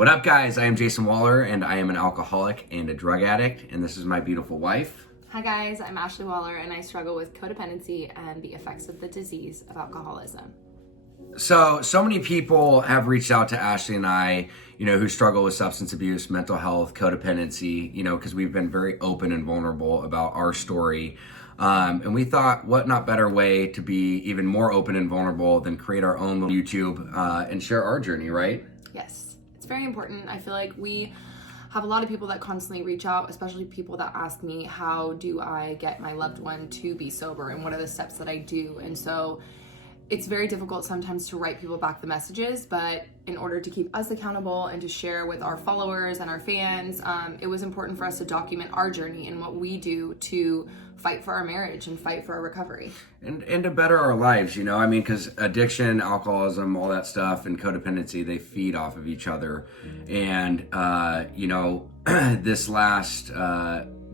What up, guys? I am Jason Wahler, and I am an alcoholic and a drug addict, and this is my beautiful wife. Hi guys, I'm Ashley Wahler, and I struggle with codependency and the effects of the disease of alcoholism. So many people have reached out to Ashley and I, who struggle with substance abuse, mental health, codependency, because we've been very open and vulnerable about our story. And we thought, what not better way to be even more open and vulnerable than create our own little YouTube and share our journey, right? Yes, it's very important. I feel like we have a lot of people that constantly reach out, especially people that ask me, how do I get my loved one to be sober and what are the steps that I do? And so it's very difficult sometimes to write people back the messages, but in order to keep us accountable and to share with our followers and our fans, it was important for us to document our journey and what we do to fight for our marriage and fight for our recovery. And to better our lives, because addiction, alcoholism, all that stuff, and codependency, they feed off of each other. And, this last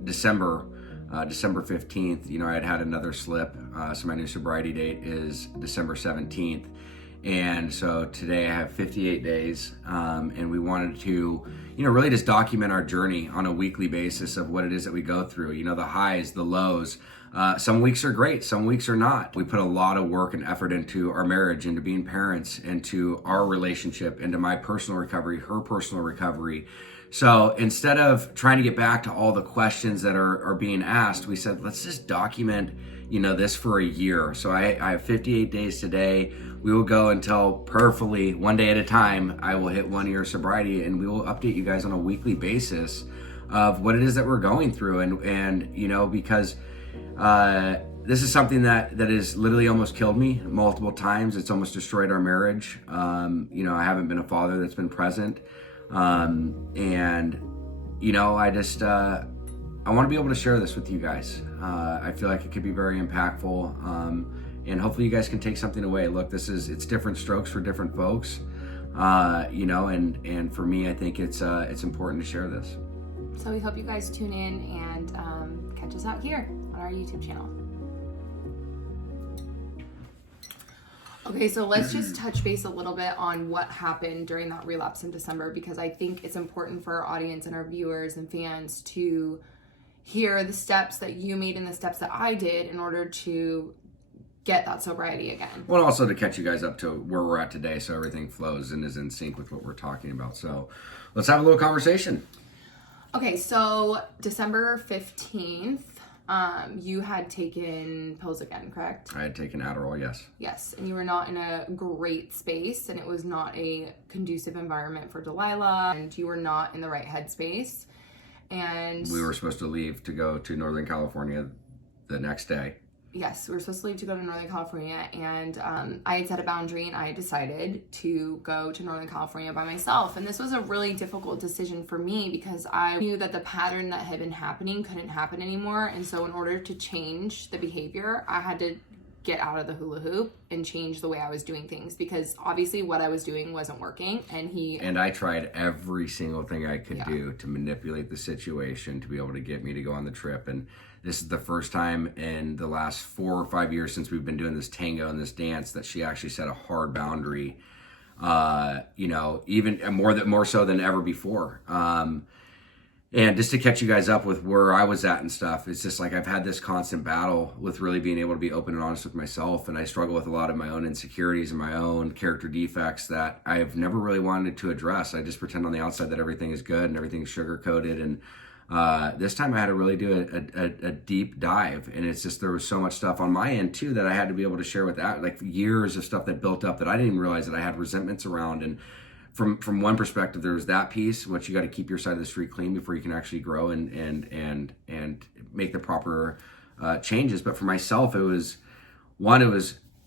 December 15th, I had another slip. So my new sobriety date is December 17th. And so today I have 58 days. And we wanted to, really just document our journey on a weekly basis of what it is that we go through, the highs, the lows. Some weeks are great, some weeks are not. We put a lot of work and effort into our marriage, into being parents, into our relationship, into my personal recovery, her personal recovery. So instead of trying to get back to all the questions that are being asked, we said, let's just document, this for a year. So I have 58 days today. We will go until perfectly one day at a time, I will hit 1 year sobriety, and we will update you guys on a weekly basis of what it is that we're going through. And because this is something that has literally almost killed me multiple times. It's almost destroyed our marriage. I haven't been a father that's been present. I want to be able to share this with you guys. I feel like it could be very impactful. And hopefully you guys can take something away. Look, it's different strokes for different folks. And for me, I think it's important to share this. So we hope you guys tune in and catch us out here on our YouTube channel. Okay, so let's just touch base a little bit on what happened during that relapse in December, because I think it's important for our audience and our viewers and fans to hear the steps that you made and the steps that I did in order to get that sobriety again. Well, also to catch you guys up to where we're at today so everything flows and is in sync with what we're talking about. So let's have a little conversation. Okay, so December 15th, you had taken pills again, correct? I had taken Adderall, yes. Yes, and you were not in a great space, and it was not a conducive environment for Delilah, and you were not in the right headspace. And we were supposed to leave to go to Northern California the next day. Yes, we were supposed to leave to go to Northern California, and I had set a boundary, and I decided to go to Northern California by myself. And this was a really difficult decision for me because I knew that the pattern that had been happening couldn't happen anymore. And so in order to change the behavior, I had to get out of the hula hoop and change the way I was doing things, because obviously what I was doing wasn't working. And I tried every single thing I could do to manipulate the situation to be able to get me to go on the trip. And this is the first time in the last 4 or 5 years since we've been doing this tango and this dance that she actually set a hard boundary, even more so than ever before. And just to catch you guys up with where I was at and stuff, it's just like I've had this constant battle with really being able to be open and honest with myself. And I struggle with a lot of my own insecurities and my own character defects that I've never really wanted to address. I just pretend on the outside that everything is good and everything's sugar-coated. And this time I had to really do a deep dive. And it's just, there was so much stuff on my end too that I had to be able to share with that, like years of stuff that built up that I didn't even realize that I had resentments around. And from one perspective, there's that piece, which you got to keep your side of the street clean before you can actually grow and make the proper changes. But for myself, it was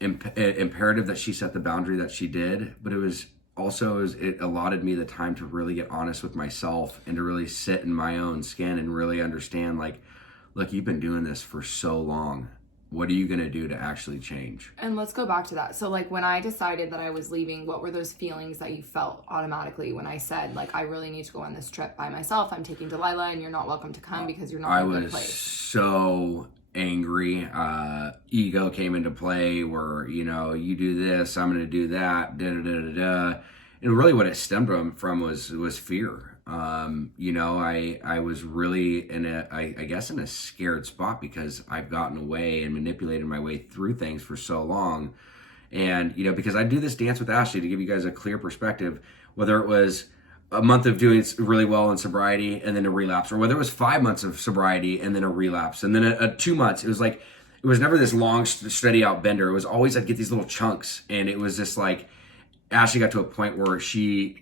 imperative that she set the boundary that she did, but it was also, it allotted me the time to really get honest with myself and to really sit in my own skin and really understand, like, look, you've been doing this for so long. What are you going to do to actually change? And let's go back to that. So like when I decided that I was leaving, what were those feelings that you felt automatically when I said, like, I really need to go on this trip by myself. I'm taking Delilah and you're not welcome to come because you're not in a good place. I was so angry. Ego came into play where, you do this, I'm going to do that, da da da da da. and really what it stemmed from was fear. You know, I was really in I guess in a scared spot because I've gotten away and manipulated my way through things for so long. And, you know, because I do this dance with Ashley to give you guys a clear perspective, whether it was a month of doing really well in sobriety and then a relapse, or whether it was 5 months of sobriety and then a relapse, and then a 2 months, it was like, it was never this long, steady out bender. It was always, I'd get these little chunks, and it was just like, Ashley got to a point where she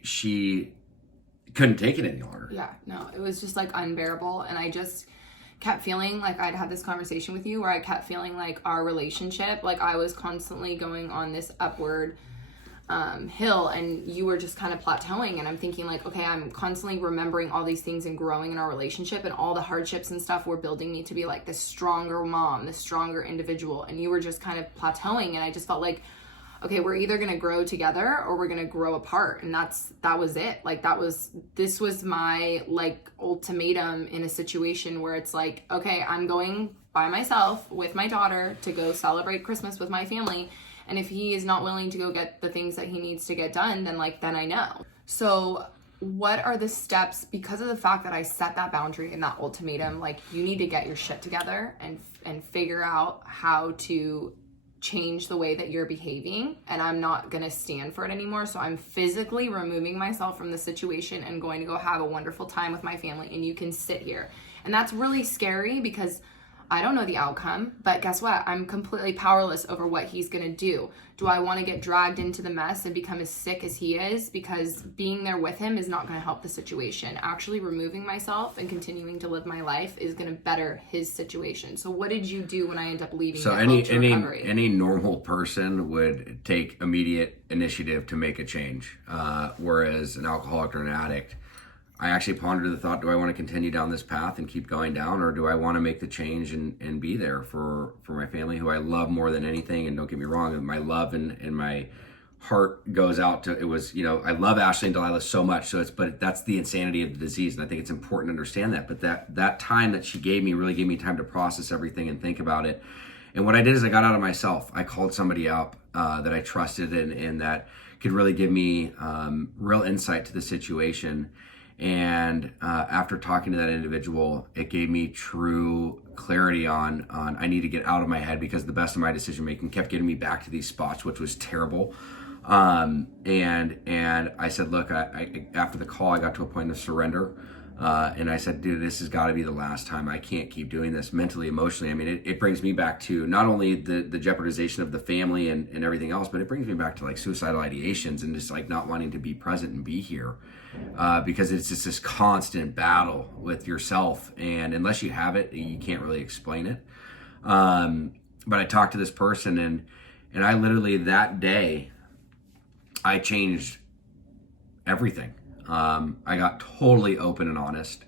couldn't take it any longer. Yeah, no, it was just like unbearable. And I just kept feeling like I'd had this conversation with you where I kept feeling like our relationship, like I was constantly going on this upward hill, and you were just kind of plateauing. And I'm thinking like, okay, I'm constantly remembering all these things and growing in our relationship, and all the hardships and stuff were building me to be like this stronger mom, this stronger individual. And you were just kind of plateauing, and I just felt like, okay, we're either going to grow together or we're going to grow apart. And that was it. Like this was my like ultimatum in a situation where it's like, okay, I'm going by myself with my daughter to go celebrate Christmas with my family. And if he is not willing to go get the things that he needs to get done, then I know. So what are the steps, because of the fact that I set that boundary and that ultimatum, like you need to get your shit together and figure out how to change the way that you're behaving, and I'm not gonna stand for it anymore. So I'm physically removing myself from the situation and going to go have a wonderful time with my family, and you can sit here. And that's really scary because I don't know the outcome, but guess what? I'm completely powerless over what he's gonna do. Do I want to get dragged into the mess and become as sick as he is? Because being there with him is not going to help the situation. Actually removing myself and continuing to live my life is going to better his situation. So what did you do when I ended up leaving? So any normal person would take immediate initiative to make a change, whereas an alcoholic or an addict, I actually pondered the thought, do I want to continue down this path and keep going down, or do I want to make the change and be there for my family, who I love more than anything? And don't get me wrong, my love and my heart goes out to, it was, you know, I love Ashley and Delilah so much. But that's the insanity of the disease. And I think it's important to understand that. But that time that she gave me really gave me time to process everything and think about it. And what I did is I got out of myself. I called somebody up that I trusted and that could really give me real insight to the situation. And after talking to that individual, it gave me true clarity on I need to get out of my head, because the best of my decision making kept getting me back to these spots, which was terrible. And I said, look, I after the call, I got to a point of surrender. And I said, dude, this has got to be the last time. I can't keep doing this mentally, emotionally. I mean, it brings me back to not only the jeopardization of the family and everything else, but it brings me back to like suicidal ideations and just like not wanting to be present and be here. Because it's just this constant battle with yourself. And unless you have it, you can't really explain it. But I talked to this person and I literally that day, I changed everything. I got totally open and honest,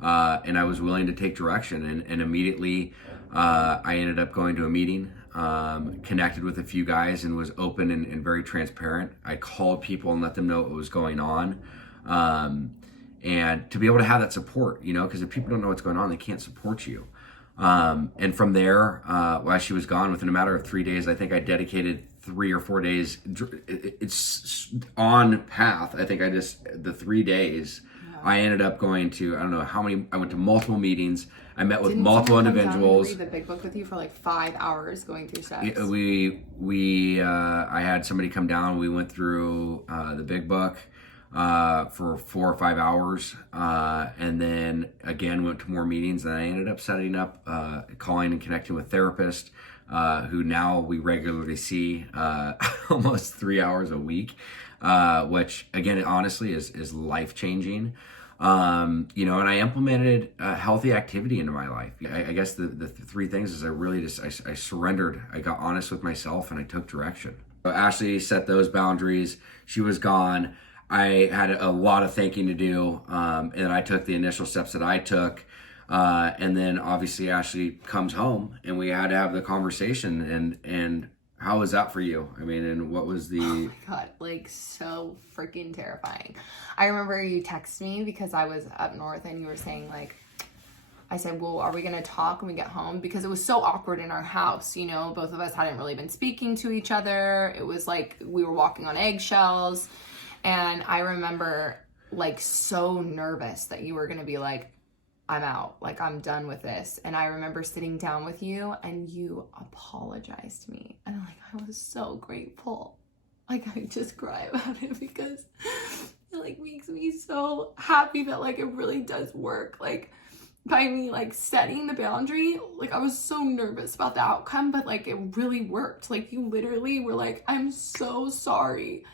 and I was willing to take direction. And immediately, I ended up going to a meeting, connected with a few guys, and was open and very transparent. I called people and let them know what was going on, and to be able to have that support, you know, because if people don't know what's going on, they can't support you. And from there, while she was gone, within a matter of 3 days, I think I dedicated 3 or 4 days. It's on path. I think the 3 days, I ended up going to, I don't know how many, I went to multiple meetings. I met with multiple individuals. Read the big book with you for like 5 hours going through steps. I had somebody come down. We went through the big book for 4 or 5 hours, and then again went to more meetings. And I ended up setting up, calling and connecting with therapists, who now we regularly see almost 3 hours a week, which again, honestly, is life changing. You know, and I implemented healthy activity into my life. I guess the three things is I surrendered. I got honest with myself and I took direction. So Ashley set those boundaries. She was gone. I had a lot of thinking to do, and I took the initial steps that I took. And then obviously Ashley comes home and we had to have the conversation. And how was that for you? I mean, and what was the... Oh my God, like so freaking terrifying. I remember you texted me because I was up north and you were saying like, I said, well, are we going to talk when we get home? Because it was so awkward in our house. You know, both of us hadn't really been speaking to each other. It was like we were walking on eggshells. And I remember like so nervous that you were going to be like, I'm out, like I'm done with this. And I remember sitting down with you and you apologized to me. And like, I was so grateful. Like I just cry about it because it like makes me so happy that like it really does work. Like by me like setting the boundary, like I was so nervous about the outcome, but like it really worked. Like you literally were like, I'm so sorry.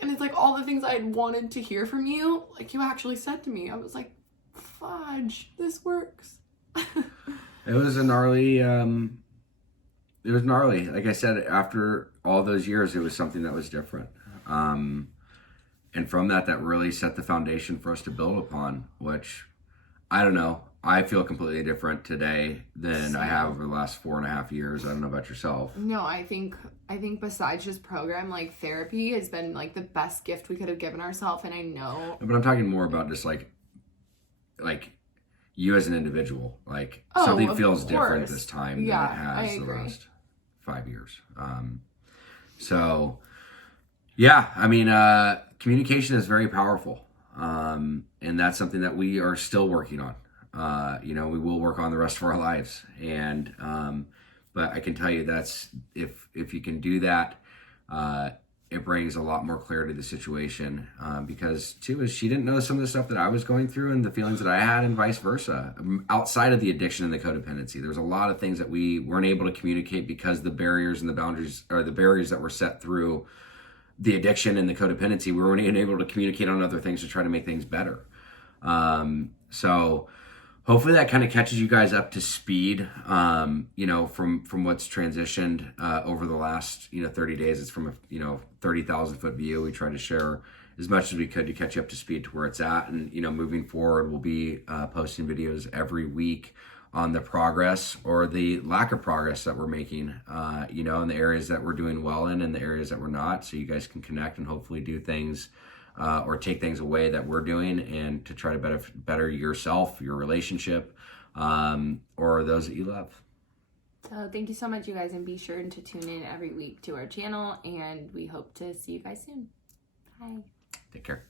And it's like all the things I had wanted to hear from you, like you actually said to me. I was like, fudge, this works. It was a gnarly, Like I said, after all those years, it was something that was different. And from that really set the foundation for us to build upon, which, I don't know, I feel completely different today than I have over the last 4.5 years. I don't know about yourself. No, I think besides this program, like therapy has been like the best gift we could have given ourselves. And I know. But I'm talking more about just like you as an individual. Like something feels different this time than it has the last 5 years. So yeah, I mean, communication is very powerful. And that's something that we are still working on. We will work on the rest of our lives. And, but I can tell you that's, if you can do that, it brings a lot more clarity to the situation. Because too, is she didn't know some of the stuff that I was going through and the feelings that I had and vice versa. Outside of the addiction and the codependency, there's a lot of things that we weren't able to communicate because the barriers and the boundaries, or the barriers that were set through the addiction and the codependency, we weren't even able to communicate on other things to try to make things better. So hopefully that kind of catches you guys up to speed, from what's transitioned over the last, 30 days. It's from a, 30,000 foot view. We try to share as much as we could to catch you up to speed to where it's at. And, moving forward, we'll be posting videos every week on the progress or the lack of progress that we're making, in the areas that we're doing well in and the areas that we're not. So you guys can connect and hopefully do things or take things away that we're doing and to try to better yourself, your relationship, or those that you love. So thank you so much, you guys, and be sure to tune in every week to our channel, and we hope to see you guys soon. Bye. Take care.